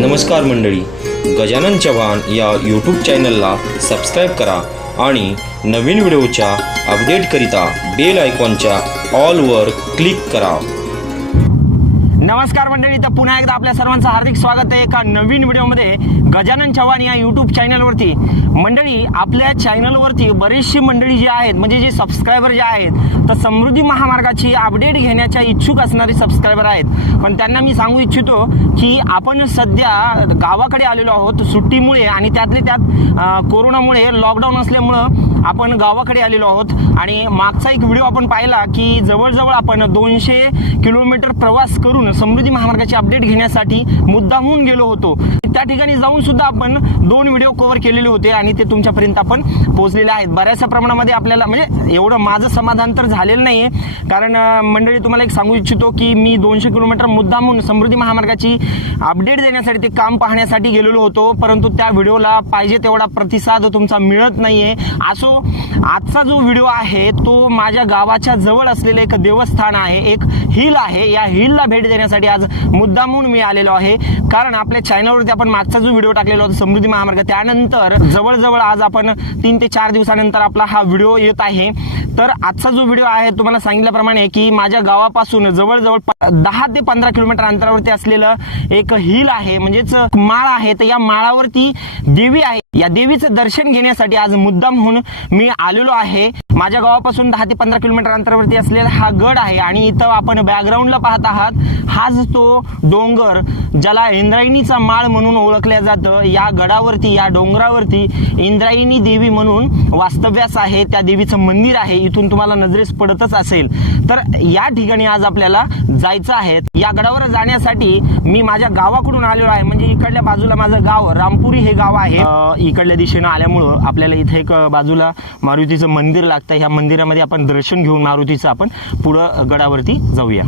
नमस्कार मंडळी, गजानन चव्हाण या यूट्यूब चॅनलला सबस्क्राईब करा आणि नवीन व्हिडिओच्या अपडेटकरिता बेल आयकॉनच्या ऑलवर क्लिक करा। नमस्कार मंडळी, तर पुन्हा एकदा आपल्या सर्वांचं हार्दिक स्वागत आहे एका नवीन व्हिडिओमध्ये गजानन चव्हाण या यूट्यूब चॅनलवरती। मंडळी, आपल्या चॅनलवरती बरेचशी मंडळी जे आहेत, म्हणजे जे सबस्क्रायबर जे आहेत, तर समृद्धी महामार्गाची अपडेट घेण्याच्या इच्छुक असणारे सबस्क्रायबर आहेत। पण त्यांना मी सांगू इच्छितो की आपण सध्या गावाकडे आलेलो आहोत सुट्टीमुळे, आणि त्यातले त्यात कोरोनामुळे लॉकडाऊन असल्यामुळं आपण गावाकडे आलेलो आहोत। आणि मागचा एक व्हिडिओ आपण पाहिला की जवळजवळ आपण 200 किलोमीटर प्रवास करून समृद्धी महामार्गाची अपडेट घेण्यासाठी मुद्दामून गेलो होतो। त्या ठिकाणी जाऊन सुद्धा आपण 2 व्हिडिओ कव्हर केलेले होते आणि ते तुमच्यापर्यंत आपण पोहोचलेले आहेत। बऱ्याचशा प्रमाणामध्ये आपल्याला म्हणजे एवढं माझं समाधान तर झालेलं नाहीये, कारण मंडळी तुम्हाला एक सांगू इच्छितो की मी 200 किलोमीटर मुद्दामून समृद्धी महामार्गाची अपडेट देण्यासाठी ते काम पाहण्यासाठी गेलेलो होतो, परंतु त्या व्हिडिओला पाहिजे तेवढा प्रतिसाद तुमचा मिळत नाहीये। असो, आजचा जो व्हिडिओ आहे तो माझ्या गावाच्या जवळ असलेले एक देवस्थान आहे, एक हिल आहे। या हिलला भेट देण्यासाठी आज मुद्दामून मी आलेलो आहे, कारण आपल्या चॅनलवरती आपण मागचा जो व्हिडिओ टाकलेला होता समृद्धी महामार्ग, त्यानंतर जवळजवळ आज आपण 3 ते 4 दिवसानंतर आपला हा व्हिडिओ येत आहे। तर आजचा जो व्हिडिओ आहे तुम्हाला सांगितल्याप्रमाणे की माझ्या गावापासून जवळजवळ 10 ते 15 किलोमीटर अंतरावरती असलेलं एक हिल आहे, म्हणजेच माळ आहे। तर या माळावरती देवी आहे, या देवीचं दर्शन घेण्यासाठी आज मुद्दाम म्हणून मी आलेलो आहे। माझ्या गावापासून 10 ते 15 किलोमीटर अंतरावरती असलेला हा गड आहे, आणि इथं आपण बॅकग्राऊंडला पाहत आहात हाच तो डोंगर ज्याला इंद्रायणीचा माळ म्हणून ओळखल्या जातं। या गडावरती, या डोंगरावरती इंद्रायणी देवी म्हणून वास्तव्यास आहे, त्या देवीचं मंदिर आहे। इथून तुम्हाला नजरेस पडतच असेल। तर या ठिकाणी आज आपल्याला जायचं आहे। या गडावर जाण्यासाठी मी माझ्या गावाकडून आलेलो आहे, म्हणजे इकडल्या बाजूला माझं गाव रामपुरी हे गाव आहे। इकडल्या दिशेनं आल्यामुळं आपल्याला इथे एक बाजूला मारुतीचं मंदिर लागतं। ह्या मंदिरामध्ये आपण दर्शन घेऊन मारुतीचं आपण पुढं गडावरती जाऊया।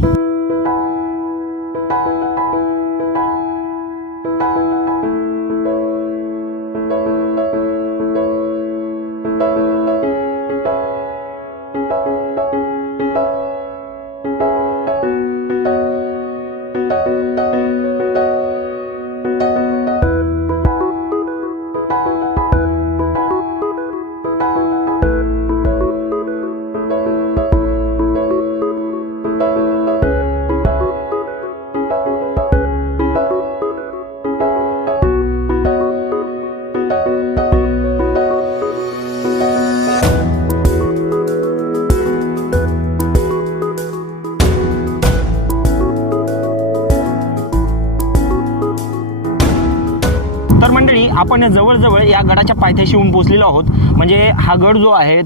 तर मंडळी, आपण जवळजवळ या गडाच्या पायथ्याशी येऊन पोहोचलेलो आहोत। म्हणजे हा गड जो आहे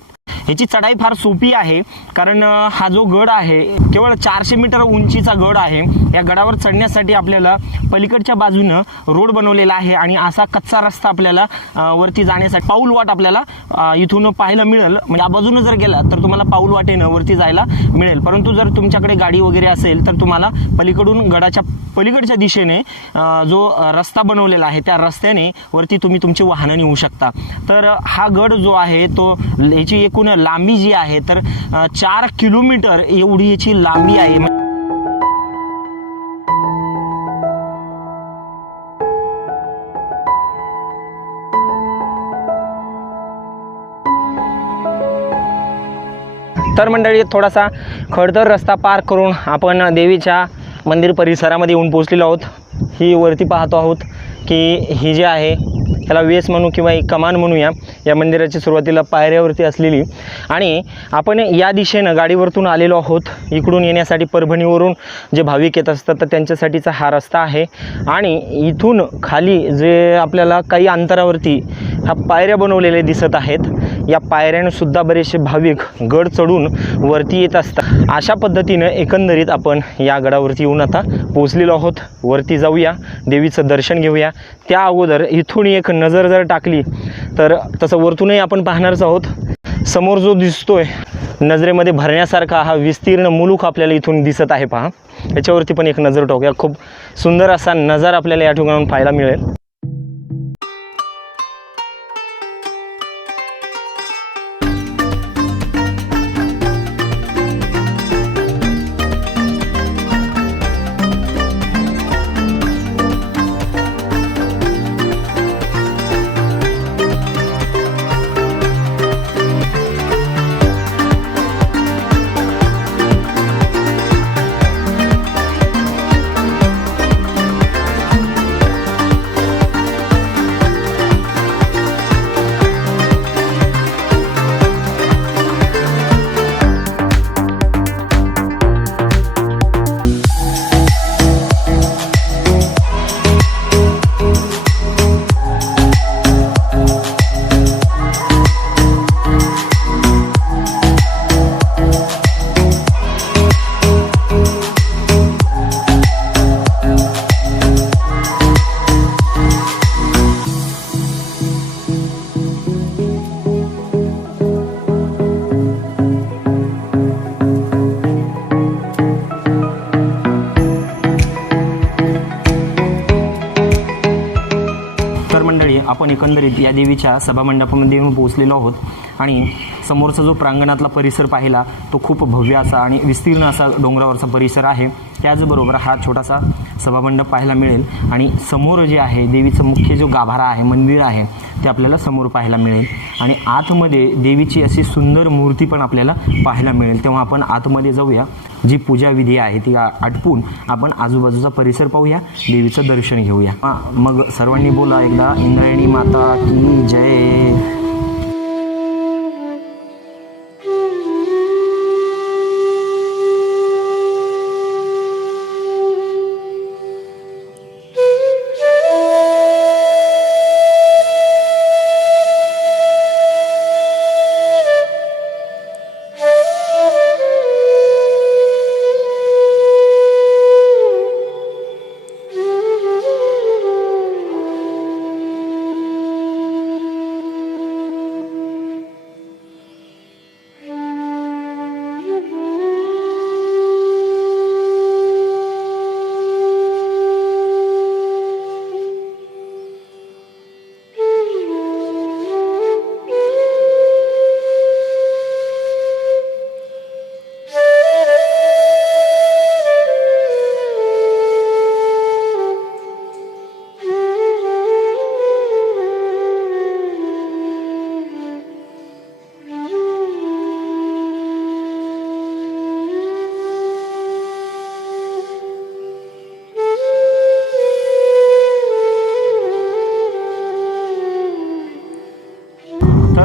ह्याची चढाई फार सोपी आहे, कारण हा जो गड आहे केवळ 400 मीटर उंचीचा गड आहे। या गडावर चढण्यासाठी आपल्याला पलीकडच्या बाजूनं रोड बनवलेला आहे, आणि असा कच्चा रस्ता आपल्याला वरती जाण्यासाठी पाऊल वाट आपल्याला इथून पाहायला मिळेल। म्हणजे या बाजूनं जर गेला तर तुम्हाला पाऊल वाटेनं वरती जायला मिळेल, परंतु जर तुमच्याकडे गाडी वगैरे असेल तर तुम्हाला पलीकडून गडाच्या पलीकडच्या दिशेने जो रस्ता बनवलेला आहे त्या रस्त्याने वरती तुम्ही तुमची वाहनं नेऊ शकता। तर हा गड जो आहे तो याची एकूण लांबी जी आहे तर 4 किलोमीटर एवढी याची लांबी आहे। तर मंडळी, थोडासा खडतर रस्ता पार करून आपण देवीच्या मंदिर परिसरामध्ये येऊन पोहोचलेलो आहोत। ही वरती पाहतो आहोत की ही जी आहे त्याला वेस म्हणू किंवा एक कमान म्हणूया, या मंदिराची सुरुवातीला पायऱ्यावरती असलेली, आणि आपण या दिशेनं गाडीवरतून आलेलो आहोत। इकडून येण्यासाठी परभणीवरून जे भाविक येत असतात तर त्यांच्यासाठीचा हा रस्ता आहे, आणि इथून खाली जे आपल्याला काही अंतरावरती ह्या पायऱ्या बनवलेल्या दिसत आहेत, या पायऱ्यानं सुद्धा बरेचसे भाविक गड चढून वरती येत असतात। अशा पद्धतीनं एकंदरीत आपण या गडावरती येऊन आता पोहोचलेलो आहोत। वरती जाऊया, देवीचं दर्शन घेऊया। त्या अगोदर इथून एक नजर जर टाकली तर तसं वरतूनही आपण पाहणारच आहोत। समोर जो दिसतोय नजरेमध्ये भरण्यासारखा हा विस्तीर्ण मुलूक आपल्याला इथून दिसत आहे, पहा। याच्यावरती पण एक नजर टाकूया। खूप सुंदर असा नजारा आपल्याला या ठिकाणाहून पाहायला मिळेल। आपण एकंदरीत या देवीच्या सभामंडपामध्ये येऊन पोहोचलेलो आहोत आणि समोरचा जो प्रांगणातला परिसर पाहिला तो खूप भव्य असा आणि विस्तीर्ण असा डोंगरावरचा परिसर आहे. त्याचबरोबर हा छोटासा सभामंडप पाहायला मिळेल आणि समोर जे आहे देवीचं मुख्य जो गाभारा आहे, मंदिर आहे, ते आपल्याला समोर पाहायला मिळेल आणि आतमध्ये देवीची अशी सुंदर मूर्ती पण आपल्याला पाहायला मिळेल. तेव्हा आपण आतमध्ये जाऊया. जी पूजा विधी आहे ती आटपून आपण आजूबाजूचा परिसर पाहूया, देवीचं दर्शन घेऊया. मग सर्वांनी बोला एकदा, इंद्रायणी माता की जय.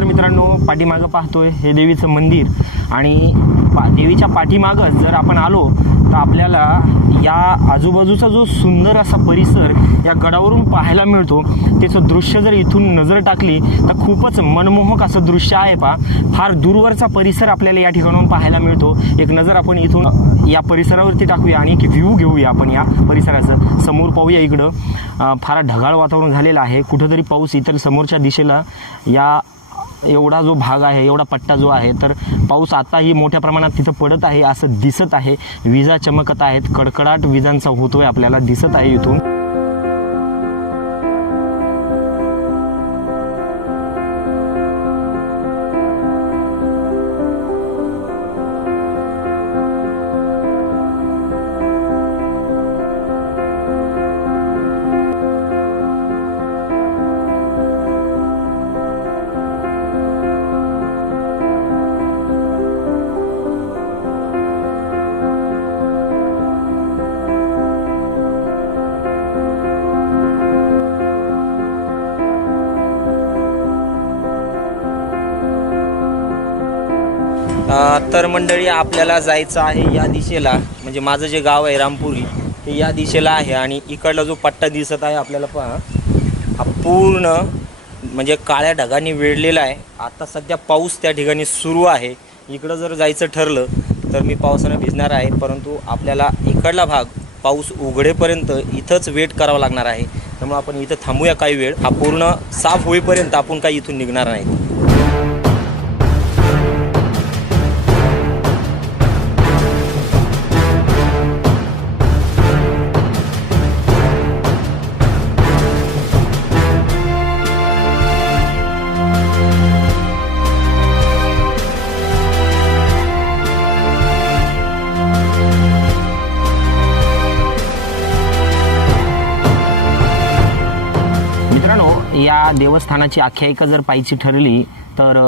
मित्रांनो, पाठीमागं पाहतोय हे देवीचं मंदिर आणि देवीच्या पाठीमागच जर आपण आलो तर आपल्याला या आजूबाजूचा जो सुंदर असा परिसर या गडावरून पाहायला मिळतो. त्याचं दृश्य जर इथून नजर टाकली तर खूपच मनमोहक असं दृश्य आहे. फार दूरवरचा परिसर आपल्याला या ठिकाणाहून पाहायला मिळतो. एक नजर आपण इथून या परिसरावरती टाकूया आणि एक व्ह्यू घेऊया आपण या परिसराचं. समोर पाहूया, इकडं फार ढगाळ वातावरण झालेलं आहे. कुठंतरी पाऊस इतर समोरच्या दिशेला या एवढा जो भाग आहे, एवढा पट्टा जो आहे, तर पाऊस आताही मोठ्या प्रमाणात तिथं पडत आहे असं दिसत आहे. विजा चमकत आहेत, कडकडाट विजांचा होतोय आपल्याला दिसत आहे इथून. तर मंडळी, आपल्याला जायचं आहे या दिशेला, म्हणजे माझं जे गाव आहे रामपुरी ते या दिशेला आहे आणि इकडला जो पट्टा दिसत आहे आपल्याला पहा, हा पूर्ण म्हणजे काळ्या ढगांनी वेढलेला आहे. आता सध्या पाऊस त्या ठिकाणी सुरू आहे. इकडं जर जायचं ठरलं तर मी पावसानं भिजणार आहे, परंतु आपल्याला इकडला भाग पाऊस उघडेपर्यंत इथंच वेट करावा लागणार आहे. त्यामुळे आपण इथं थांबूया काही वेळ. हा पूर्ण साफ होईपर्यंत आपण काही इथून निघणार नाही. या देवस्थानाची आख्यायिका जर पाहायची ठरली तर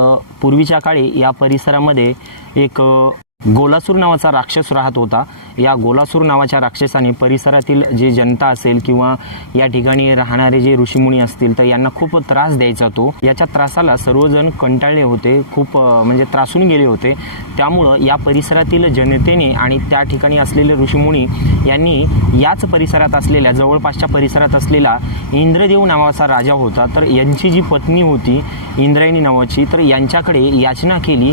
पूर्वीच्या काळी या परिसरामध्ये एक गोलासूर नावाचा राक्षस राहत होता. या गोलासूर नावाच्या राक्षसाने परिसरातील जे जनता असेल किंवा या ठिकाणी राहणारे जे ऋषीमुनी असतील तर यांना खूप त्रास द्यायचा तो. याच्या त्रासाला सर्वजण कंटाळले होते, खूप म्हणजे त्रासून गेले होते. त्यामुळं या परिसरातील जनतेने आणि त्या ठिकाणी असलेले ऋषीमुनी यांनी याच परिसरात असलेल्या जवळपासच्या परिसरात असलेला इंद्रदेव नावाचा राजा होता, तर यांची जी पत्नी होती इंद्रायणी नावाची, तर यांच्याकडे याचना केली,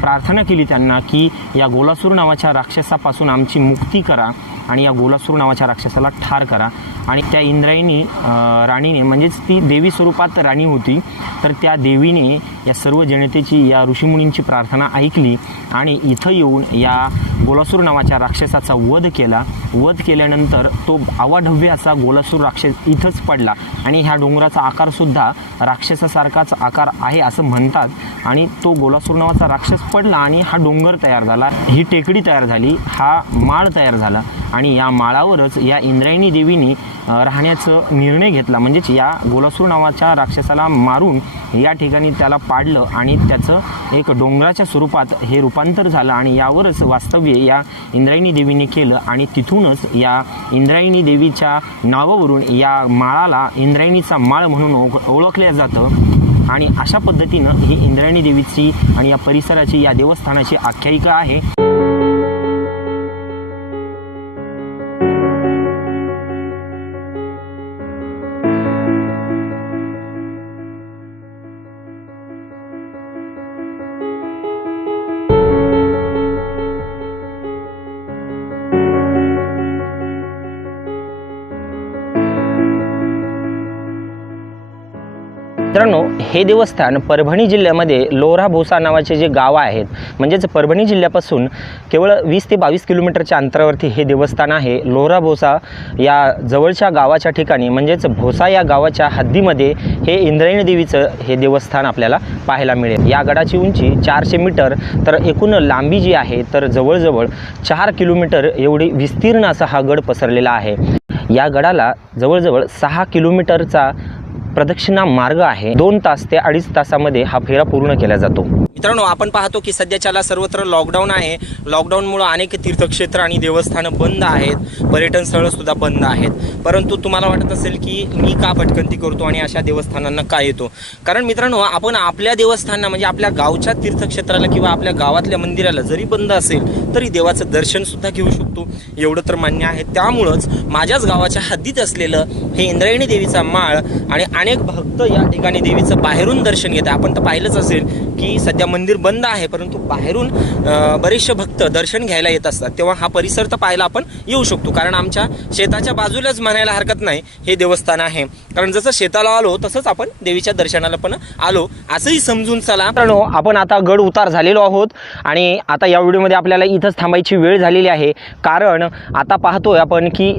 प्रार्थना केली त्यांना की या गोलासूर नावाच्या राक्षसापासून आमची मुक्ती करा आणि या गोलासूर नावाच्या राक्षसाला ठार करा. आणि त्या इंद्रायणी राणीने, म्हणजेच ती देवी स्वरूपात राणी होती, तर त्या देवीने या सर्व जनतेची, या ऋषीमुनींची प्रार्थना ऐकली आणि इथं येऊन या गोलासूर नावाच्या राक्षसाचा वध केला. वध केल्यानंतर तो अवाढव्य असा गोलासूर राक्षस इथंच पडला आणि ह्या डोंगराचा आकारसुद्धा राक्षसासारखाच आकार आहे असं म्हणतात. आणि तो गोलासूर नावाचा राक्षस पडला आणि हा डोंगर तयार झाला, ही टेकडी तयार झाली, हा माळ तयार झाला आणि या माळावरच या इंद्रायणी देवीनी राहण्याचा निर्णय घेतला. म्हणजेच या गोलासूर नावाच्या राक्षसाला मारून या ठिकाणी त्याला पाडलं आणि त्याचं एक डोंगराच्या स्वरूपात हे रूपांतर झालं आणि यावरच वास्तव्य या इंद्रायणी देवीने केलं आणि तिथूनच या इंद्रायणी देवीच्या नावावरून या माळाला इंद्रायणीचा माळ म्हणून ओळखलं जातं. आणि अशा पद्धतीनं ही इंद्रायणी देवीची आणि या परिसराची, या देवस्थानाची आख्यायिका आहे. मित्रांनो, हे देवस्थान परभणी जिल्ह्यामध्ये लोरा भोसा नावाचे जे गाव आहेत, म्हणजेच परभणी जिल्ह्यापासून केवळ 20 ते 22 किलोमीटरच्या अंतरावरती हे देवस्थान आहे. लोरा भोसा या जवळच्या गावाच्या ठिकाणी, म्हणजेच भोसा या गावाच्या हद्दीमध्ये हे इंद्रायणी देवीचं हे देवस्थान आपल्याला पाहायला मिळेल. या गडाची उंची 400 मीटर, तर एकूण लांबी जी आहे तर जवळजवळ 4 किलोमीटर एवढी विस्तीर्ण असा हा गड पसरलेला आहे. या गडाला जवळजवळ 6 किलोमीटरचा प्रदक्षिणा मार्ग आहे. 2 तास ते 2.5 तासामध्ये हा फेरा पूर्ण केला जातो. मित्रांनो, आपण पाहतो की सध्याच्याला सर्वत्र लॉकडाऊन आहे. लॉकडाऊनमुळे अनेक तीर्थक्षेत्र आणि देवस्थानं बंद आहेत, पर्यटन स्थळं सुद्धा बंद आहेत. परंतु तुम्हाला वाटत असेल की मी का भटकंती करतो आणि अशा देवस्थानांना का येतो? कारण मित्रांनो, आपण आपल्या देवस्थानांना म्हणजे आपल्या गावच्या तीर्थक्षेत्राला किंवा आपल्या गावातल्या मंदिराला जरी बंद असेल तरी देवाचं दर्शन सुद्धा घेऊ शकतो, एवढं तर मान्य आहे. त्यामुळंच माझ्याच गावाच्या हद्दीत असलेलं हे इंद्रायणी देवीचा माळ आणि अनेक भक्त या ठिकाणी देवीचं बाहेरून दर्शन घेतात. आपण तर पाहिलंच असेल की सध्या मंदिर बंद आहे, परंतु बाहेरून बरेचसे भक्त दर्शन घ्यायला येत असतात. तेव्हा हा परिसर तर पाहायला आपण येऊ शकतो, कारण आमच्या शेताच्या बाजूलाच म्हणायला हरकत नाही हे देवस्थान आहे. कारण जसं शेताला आलो तसंच आपण देवीच्या दर्शनाला पण आलो असंही समजून चला. मित्रांनो, आपण आता गड उतार झालेलो आहोत आणि आता या व्हिडिओमध्ये आपल्याला इथंच थांबायची वेळ झालेली आहे. कारण आता पाहतोय आपण की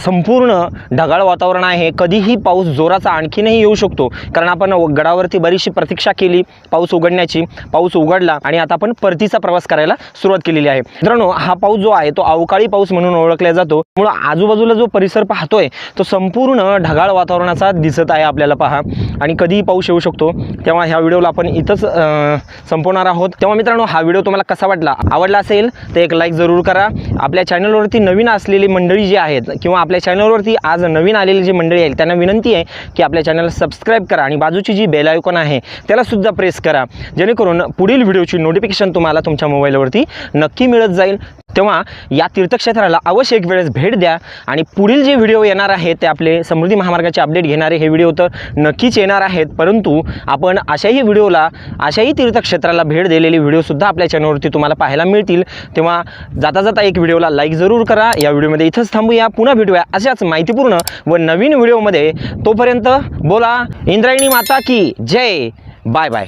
संपूर्ण ढगाळ वातावरण आहे. कधीही पाऊस जोराचा आणखीनही येऊ शकतो, कारण आपण गडावरती बरीचशी प्रतीक्षा केली पाऊस उघडण्याची. पाऊस उघडला आणि आता आपण परतीचा प्रवास करायला सुरुवात केलेली आहे. मित्रांनो, हा पाऊस जो आहे तो अवकाळी पाऊस म्हणून ओळखला जातो. त्यामुळे आजूबाजूला जो परिसर पाहतोय तो संपूर्ण ढगाळ वातावरणाचा दिसत आहे आपल्याला, पहा. आणि कधीही पाऊस येऊ शकतो. तेव्हा ह्या व्हिडिओला आपण इथंच संपवणार आहोत. तेव्हा मित्रांनो, हा व्हिडिओ तुम्हाला कसा वाटला? आवडला असेल तर एक लाईक जरूर करा. आपल्या चॅनलवरती नवीन असलेली मंडळी जी आहेत किंवा आपल्या चॅनलवरती आज नवीन आलेली जी मंडळी आहेत त्यांना विनंती आहे की आपल्या चॅनलला सबस्क्राईब करा आणि बाजूची जी बेल आयकॉन आहे त्याला सुद्धा प्रेस करा, जेणेकरून पुढील व्हिडिओची नोटिफिकेशन तुम्हाला तुमच्या मोबाईलवरती नक्की मिळत जाईल. तेव्हा या तीर्थक्षेत्राला अवश्य एक वेळेस भेट द्या आणि पुढील जे व्हिडिओ येणार आहेत ते आपले समृद्धी महामार्गाचे अपडेट घेणारे हे व्हिडिओ तर नक्कीच येणार आहेत. परंतु आपण अशाही व्हिडिओला, अशाही तीर्थक्षेत्राला भेट दिलेली व्हिडिओसुद्धा आपल्या चॅनलवरती तुम्हाला पाहायला मिळतील. तेव्हा जाता जाता एक व्हिडिओला लाईक जरूर करा. या व्हिडिओमध्ये इथंच थांबूया. पुन्हा भेटूया अशाच माहितीपूर्ण व नवीन व्हिडिओमध्ये. तोपर्यंत बोला इंद्रायणी माता की जय. Bye bye.